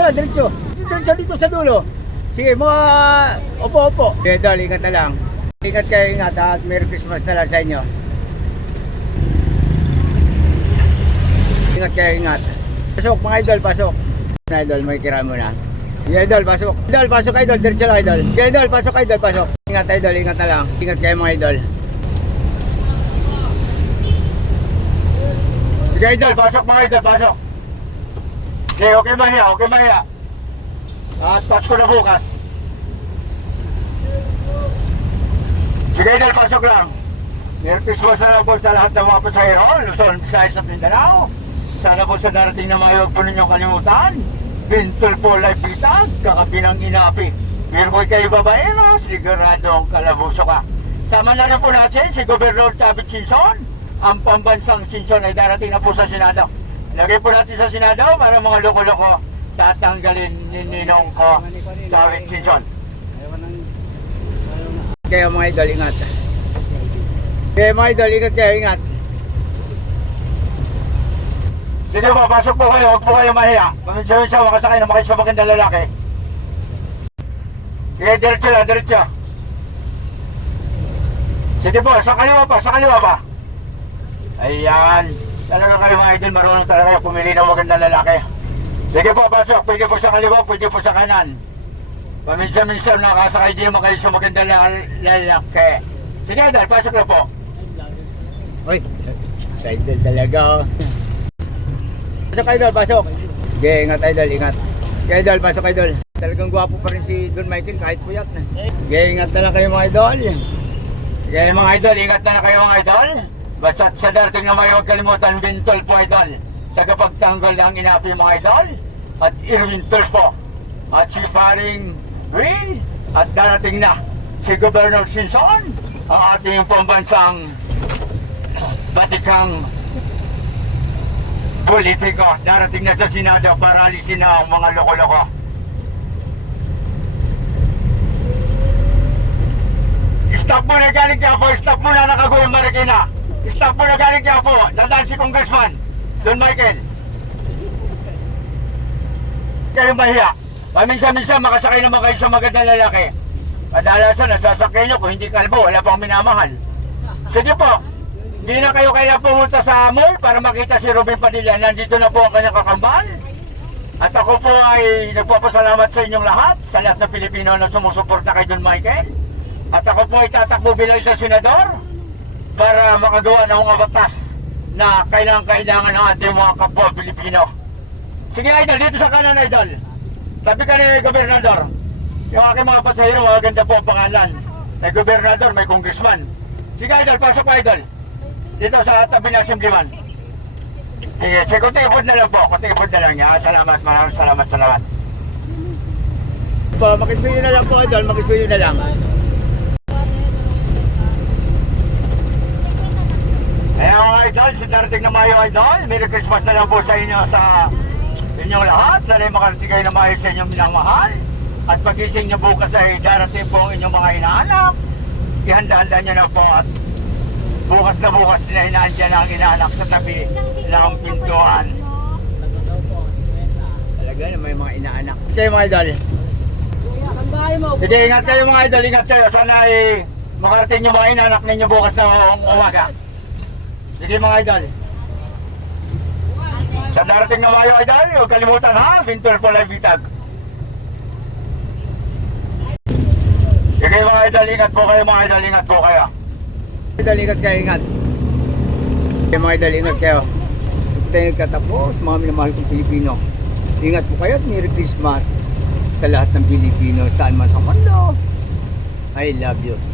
Diretso diretso. Diretso dito sa dulo. Sige, mga opo, opo. Okay, idol, ingat na lang. Ingat kayo, ingat at Merry Christmas na lang sa inyo. Ingat kayo, ingat. Pasok, mga idol, pasok. Mga idol, may kira mo. Sige, idol, pasok. Idol, pasok, idol. Diretso lang, idol. Sige, idol, pasok, idol, pasok. Ingat, idol, ingat na lang. Ingat kayo, mga idol. Sige idol, pasok mga idol, pasok. Okay, okay ba niya? Okay ba niya? At Pasko na bukas. Sige idol, pasok lang. Merry Christmas na lang po sa lahat ng mga pasahero. Luzon, Visayas at Mindanao. Sana po sa darating na mga huwag po ninyong kalimutan. Bintol po life bitag, kakabi ng inapi. Pero kung kayo babaero, siguradong kalabuso ka. Sama na rin po natin si Gobernador Chavit Sinson. Ang pambansang Sinson ay darating na po sa Senado. Lagay po natin sa Senado para mga loko-loko tatanggalin ni Ninong ko Chavit Sinson. Kayo, mga idol, ingat. Okay, mga idol, ingat kayo, ingat. Sige po, pasok po kayo, huwag po kayo mahiya. Paminsan siya, makasakay na makis sa magandang lalaki. Sige, diretso lang, diretso. Sige po, sa kaliwa pa, sa kaliwa pa. Ayan. Talaga kayo mga idol, marunong talaga pumili ng magandang lalaki. Sige po, pasok. Pwede po sa kaliwa, pwede po sa kanan. Paminsan-minsan nakasakay din naman kayo sa magandang lal- lalaki. Sige, idol, pasok na po. Uy, idol talaga, oh. Pasok, idol, pasok. Okay, ingat, idol, ingat. Okay, idol, pasok, idol. Talagang gwapo pa rin si Don Michael kahit puyat na. Okay, ingat na lang kayo, mga idol. Sige mga idol, ingat na na kayo mga idol. Basta sa darating na may huwag kalimutan, Bintol po idol. Tagapagtanggol ng inapi mga idol. At Irwin Tulfo. At si Paring Will. At darating na si Governor Sinson. Ang ating pambansang batikang politiko. Darating na sa Senado para alisin na ang mga loko-loko. Stop mo na galing kaya po, stop mo na nakagulong Marikina. Stop mo na galing kaya po, dadaan si Congressman, Don Michael. Kayo mahiya. Paminsan-minsan makasakay naman kayo sa magandang lalaki. Kadalasan nasasakyan nyo kung hindi kalbo, wala pang minamahal. Sige po, hindi na kayo kaya pumunta sa mall para makita si Robin Padilla. Nandito na po ang kanyang kakambal. At ako po ay nagpapasalamat sa inyong lahat, sa lahat ng Pilipino na sumusuporta kay Don Michael. At ako po ay tatakbo bilang isang senador para makagawa ng mga batas na kailangan-kailangan ng ating mga kapwa Pilipino. Sige idol, dito sa kanan idol. Tabi ka ni Gobernador. Yung aking mga pasahero, maganda po ang pangalan. May Gobernador, may Congressman. Sige idol, pasok pa idol. Dito sa tabi ng Assemblyman. Sige, sige, kunti na lang po. Kunti na lang niya. Salamat, maraming salamat, salamat. Po, makisuyo na lang po, idol. Makisuyo na lang. Kaya mga idol, si darating na Mayo idol, Merry Christmas na lang po sa inyo sa inyong lahat. Sana ay makarating kayo na maayos sa inyong minamahal. At pagising niyo bukas ay darating po ang inyong mga inaanak. Ihanda-handa niyo na po at bukas na bukas na inaandyan ang inaanak sa tabi ng pintuan. Talaga na may mga inaanak. Okay, mga idol. Sige, ingat kayo mga idol, ingat kayo. Sana ay makarating yung mga inaanak ninyo bukas na umaga. Sige mga idol. Sa darating na mayo idol, huwag kalimutan ha, Winter for Life Vitag. Sige mga idol, ingat po kayo mga idol, ingat po kayo. Idol, ingat kayo, ingat. Okay, mga idol, ingat kayo. Tayo nagkatapos, mga minamahal kong Pilipino. Ingat po kayo at Merry Christmas sa lahat ng Pilipino, saan man sa mundo. I love you.